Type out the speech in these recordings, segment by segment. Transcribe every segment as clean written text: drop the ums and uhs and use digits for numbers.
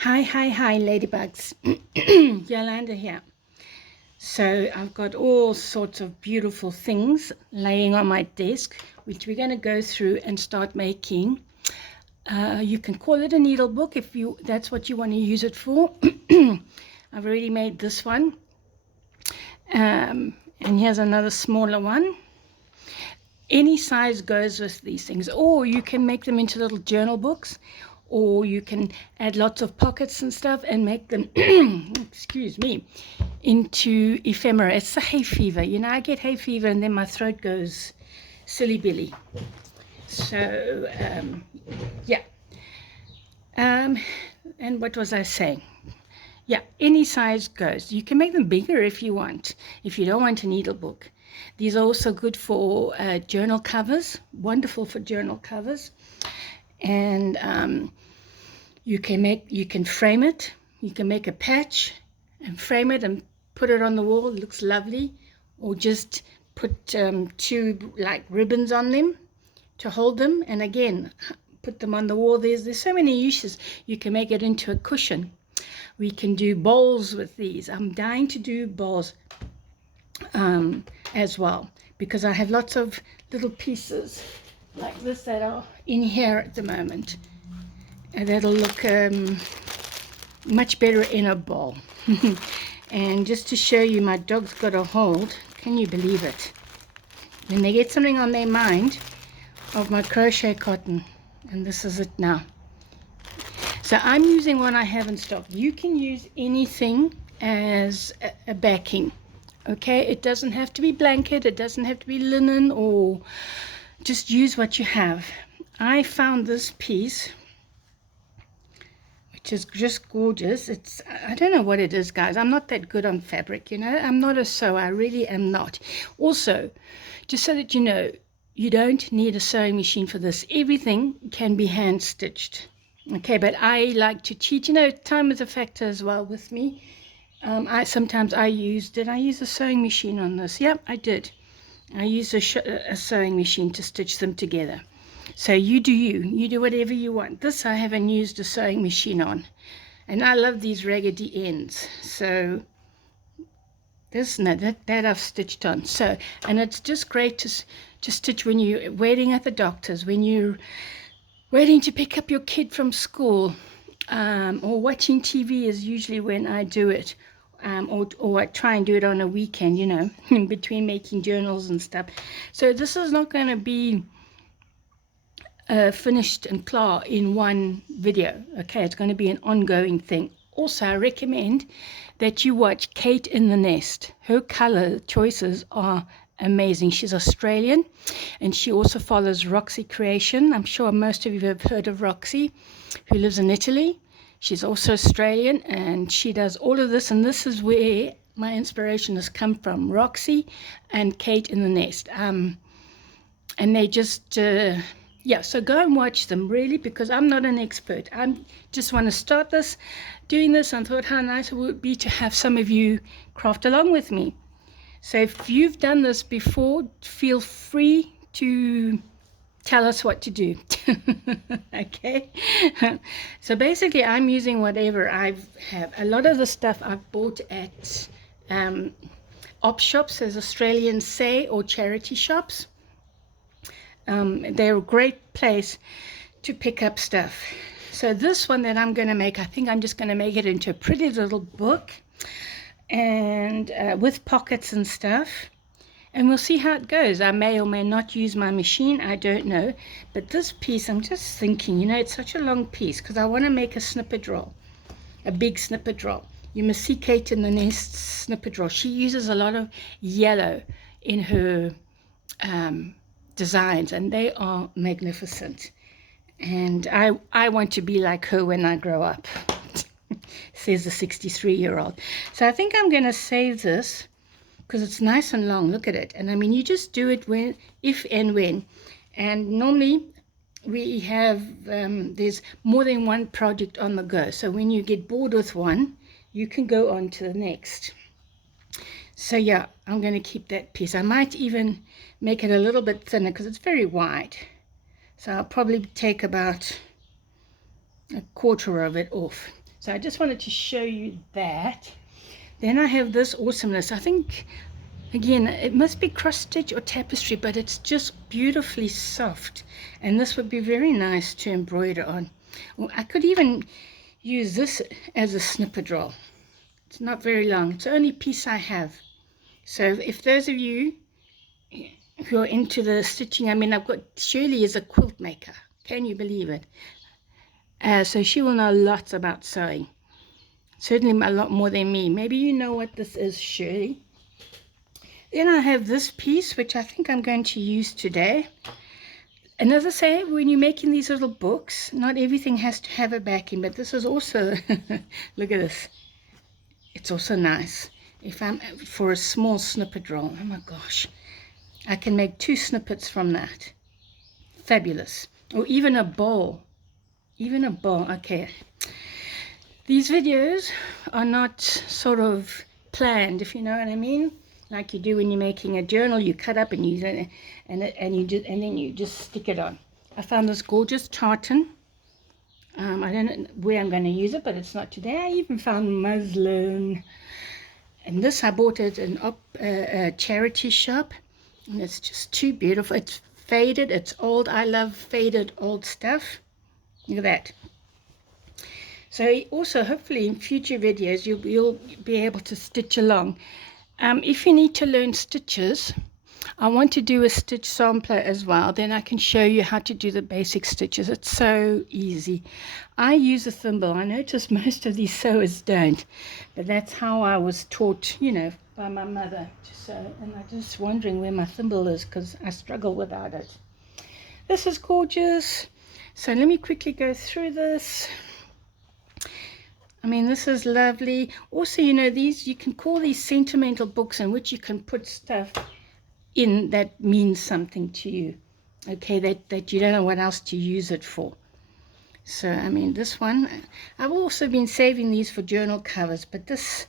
Hi, ladybugs. Yolanda here. So I've got all sorts of beautiful things laying on my desk, which we're going to go through and start making. You can call it a needle book if that's what you want to use it for. I've already made this one. And here's another smaller one. Any size goes with these things, or you can make them into little journal books, or you can add lots of pockets and stuff and make them excuse me, into ephemera. It's the hay fever, I get hay fever and then my throat goes silly billy. So yeah, and what was I saying? Yeah, any size goes. You can make them bigger if you want, if you don't want a needle book. These are also good for journal covers, wonderful for journal covers. And you can frame it. You can make a patch and frame it and put it on the wall. It looks lovely. Or just put two like ribbons on them to hold them. And again, put them on the wall. There's so many uses. You can make it into a cushion. We can do bowls with these. I'm dying to do bowls as well, because I have lots of little pieces like this that are in here at the moment, and that'll look much better in a bowl. And just to show you, my dog's got a hold, can you believe it, when they get something on their mind, of my crochet cotton. And this is it now. So I'm using what I have in stock. You can use anything as a backing. Okay, it doesn't have to be blanket, it doesn't have to be linen, or just use what you have. I found this piece, which is just gorgeous. I don't know what it is, guys. I'm not that good on fabric, I'm not a sewer, I really am not. Also, just so that you know, you don't need a sewing machine for this. Everything can be hand stitched. Okay, but I like to cheat. Time is a factor as well with me. Did I use a sewing machine on this? Yep, I did. I used a sewing machine to stitch them together. So you do whatever you want. This I haven't used a sewing machine on. And I love these raggedy ends. So that I've stitched on. So, and it's just great to stitch when you're waiting at the doctor's, when you're waiting to pick up your kid from school, or watching TV is usually when I do it, or I try and do it on a weekend, in between making journals and stuff. So this is not going to be finished and clear in one video. Okay, it's going to be an ongoing thing. Also, I recommend that you watch Kate in the Nest. Her color choices are amazing. She's Australian, and she also follows Roxy Creation. I'm sure most of you have heard of Roxy, who lives in Italy. She's also Australian, and she does all of this, and this is where my inspiration has come from, Roxy and Kate in the Nest. And they just so go and watch them, really, because I'm not an expert. I just want to start doing this, and thought how nice it would be to have some of you craft along with me. So if you've done this before, feel free to tell us what to do. Okay. So basically, I'm using whatever I have. A lot of the stuff I've bought at op shops, as Australians say, or charity shops. They're a great place to pick up stuff. So this one that I'm going to make, I think I'm just going to make it into a pretty little book, and with pockets and stuff, and we'll see how it goes. I may or may not use my machine, I don't know. But this piece, I'm just thinking, it's such a long piece, because I want to make a snippet roll, a big snippet roll. You must see Kate in the Nest snippet roll. She uses a lot of yellow in her designs, and they are magnificent. And I want to be like her when I grow up, says the 63-year-old. So I think I'm going to save this, because it's nice and long. Look at it. And I mean, you just do it if and when. And normally we have, there's more than one project on the go. So when you get bored with one, you can go on to the next. So yeah, I'm going to keep that piece. I might even make it a little bit thinner, because it's very wide. So I'll probably take about a quarter of it off. So I just wanted to show you that. Then I have this awesomeness. I think, again, it must be cross stitch or tapestry, but it's just beautifully soft. And this would be very nice to embroider on. Or I could even use this as a snippet roll. It's not very long. It's the only piece I have. So if those of you who are into the stitching, I mean, I've got Shirley is a quilt maker. Can you believe it? So she will know lots about sewing. Certainly a lot more than me. Maybe you know what this is, Shirley. Then I have this piece, which I think I'm going to use today. And as I say, when you're making these little books, not everything has to have a backing, but this is also, look at this. It's also nice. If I'm for a small snippet roll, oh my gosh, I can make 2 snippets from that. Fabulous. Or even a bowl. Even a bowl. Okay. These videos are not sort of planned, if you know what I mean. Like you do when you're making a journal, you cut up and use it, and then you just stick it on. I found this gorgeous tartan. I don't know where I'm going to use it, but it's not today. I even found muslin. And this I bought at a charity shop, and it's just too beautiful. It's faded, it's old. I love faded old stuff. Look at that. So also, hopefully in future videos, you'll be able to stitch along. If you need to learn stitches, I want to do a stitch sampler as well. Then I can show you how to do the basic stitches. It's so easy. I use a thimble. I notice most of these sewers don't, but that's how I was taught, you know, by my mother to sew. And I'm just wondering where my thimble is because I struggle without it. This is gorgeous. So let me quickly go through this. I mean, this is lovely. Also, you know, these, you can call these sentimental books in which you can put stuff in that means something to you. Okay, that you don't know what else to use it for. So, I mean, this one, I've also been saving these for journal covers, but this,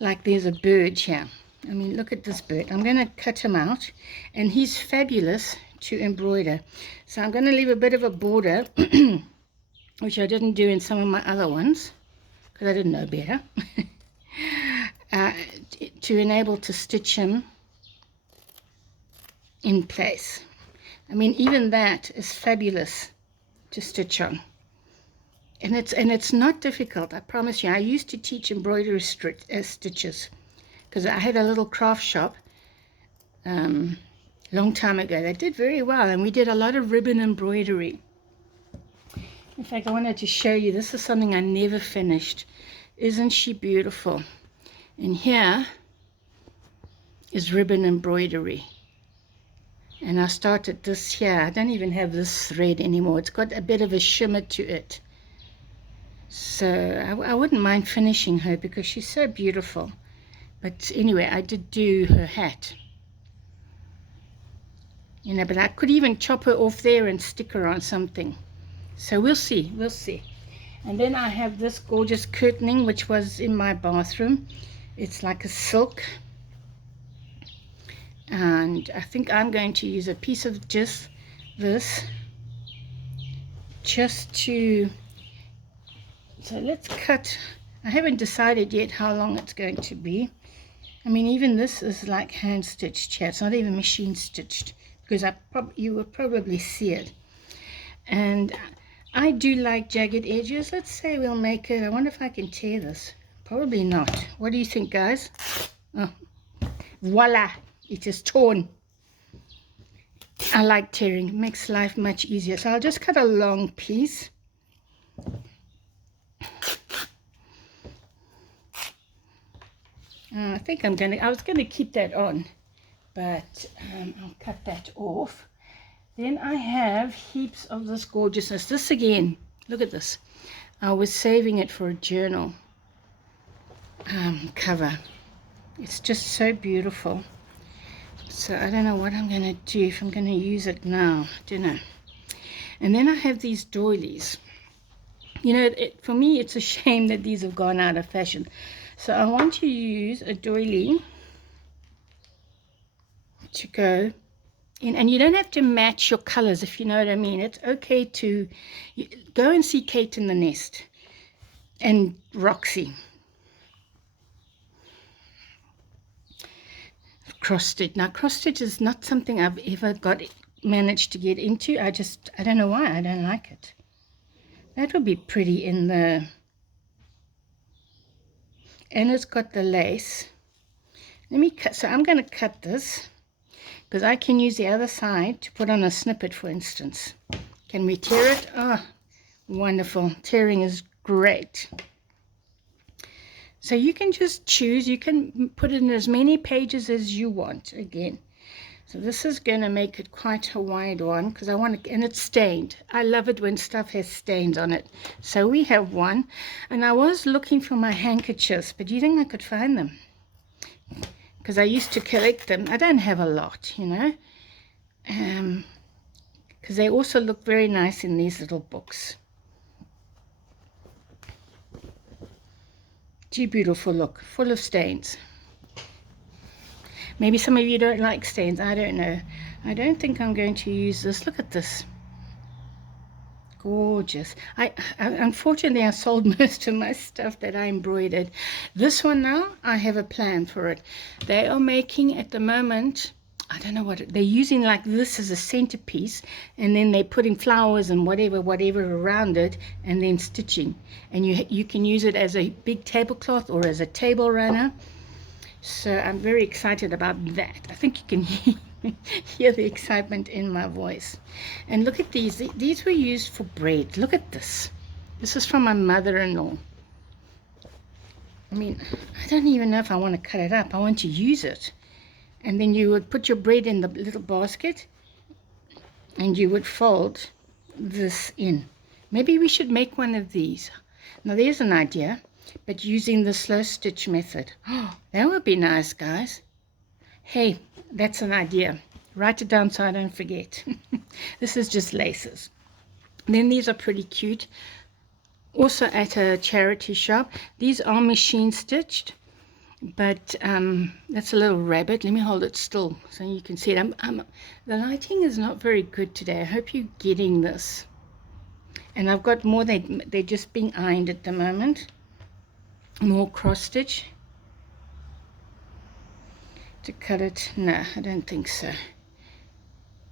like there's a bird here. I mean, look at this bird. I'm going to cut him out, and he's fabulous to embroider. So I'm going to leave a bit of a border, which I didn't do in some of my other ones, because I didn't know better, to enable to stitch him in place. I mean, even that is fabulous to stitch on. And it's not difficult, I promise you. I used to teach embroidery stitches, because I had a little craft shop long time ago that did very well, and we did a lot of ribbon embroidery. In fact, I wanted to show you, this is something I never finished. Isn't she beautiful? And here is ribbon embroidery. And I started this here. I don't even have this thread anymore. It's got a bit of a shimmer to it. So I wouldn't mind finishing her because she's so beautiful. But anyway, I did do her hat. You know, but I could even chop her off there and stick her on something. So we'll see, we'll see. And then I have this gorgeous curtaining, which was in my bathroom. It's like a silk. And I think I'm going to use a piece of just this, just to, so let's cut. I haven't decided yet how long it's going to be. I mean, even this is like hand stitched here. It's not even machine stitched, because you will probably see it. And I do like jagged edges. Let's say we'll make it. I wonder if I can tear this. Probably not. What do you think, guys? Oh, voila, it is torn. I like tearing. It makes life much easier. So I'll just cut a long piece. I think I was gonna keep that on, but I'll cut that off. Then I have heaps of this gorgeousness. This again, look at this. I was saving it for a journal cover. It's just so beautiful. So I don't know what I'm going to do, if I'm going to use it now. I don't know. And then I have these doilies. You know, for me, it's a shame that these have gone out of fashion. So I want to use a doily to go in, and you don't have to match your colors, if you know what I mean. It's okay to go and see Kate in the Nest and Roxy. Cross stitch. Now cross stitch is not something I've ever managed to get into. I don't know why. I don't like it. That would be pretty in the, and it's got the lace. Let me cut. So I'm going to cut this because I can use the other side to put on a snippet, for instance. Can we tear it? Oh, wonderful. Tearing is great. So you can just choose. You can put in as many pages as you want again. So this is going to make it quite a wide one because I want to, and it's stained. I love it when stuff has stains on it. So we have one, and I was looking for my handkerchiefs, but do you think I could find them? Because I used to collect them. I don't have a lot, you know, because they also look very nice in these little books. Gee, beautiful look, full of stains. Maybe some of you don't like stains. I don't know. I don't think I'm going to use this. Look at this. Gorgeous. Unfortunately, I sold most of my stuff that I embroidered. This one now, I have a plan for it. They are making at the moment, I don't know what, they're using like this as a centerpiece, and then they're putting flowers and whatever around it, and then stitching. And you can use it as a big tablecloth or as a table runner. So I'm very excited about that. I think you can hear the excitement in my voice. And look at these. These were used for bread. Look at this. This is from my mother-in-law. I mean, I don't even know if I want to cut it up. I want to use it. And then you would put your bread in the little basket, and you would fold this in. Maybe we should make one of these. Now there's an idea. But using the slow stitch method. Oh, that would be nice, guys. Hey, that's an idea. Write it down so I don't forget. This is just laces. Then these are pretty cute. Also at a charity shop. These are machine stitched. But that's a little rabbit. Let me hold it still so you can see it. The lighting is not very good today. I hope you're getting this. And I've got more. They're just being ironed at the moment. More cross stitch to cut it. No, I don't think so.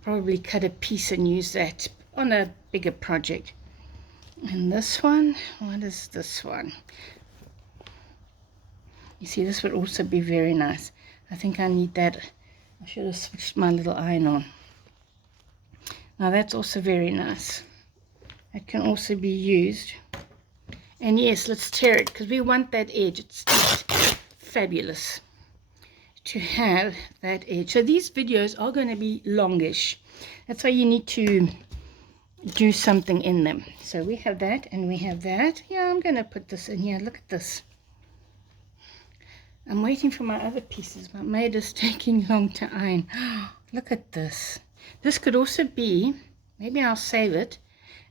Probably cut a piece and use that on a bigger project. And this one, what is this one? You see, this would also be very nice. I think I need that. I should have switched my little iron on. Now that's also very nice. It can also be used. And yes, let's tear it because we want that edge. It's just fabulous to have that edge. So these videos are going to be longish. That's why you need to do something in them. So we have that and we have that. Yeah, I'm going to put this in here. Look at this. I'm waiting for my other pieces. My maid is taking long to iron. Look at this. This could also be, maybe I'll save it,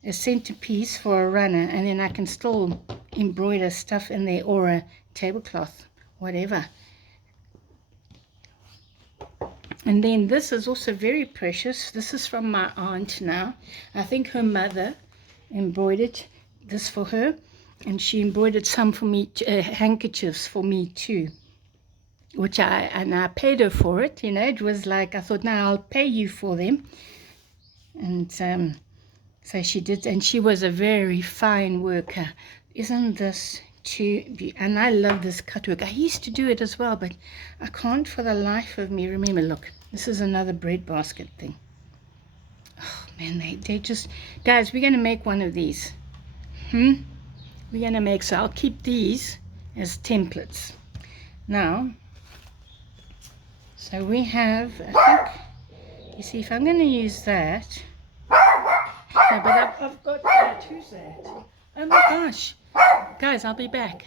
a centerpiece for a runner, and then I can still embroider stuff in there, or a tablecloth, whatever. And then this is also very precious. This is from my aunt now. I think her mother embroidered this for her, and she embroidered some for me, handkerchiefs for me too, which I paid her for it. You know, it was like, I thought, now I'll pay you for them. And so she did, and she was a very fine worker. Isn't this too beautiful? And I love this cut work. I used to do it as well, but I can't for the life of me remember. Look, this is another bread basket thing. Oh man, they just, guys, we're gonna make one of these. We're gonna make, so I'll keep these as templates. Now, so we have, I think, you see, if I'm gonna use that. No, but I've got that. Who's that? Oh my gosh. Guys, I'll be back.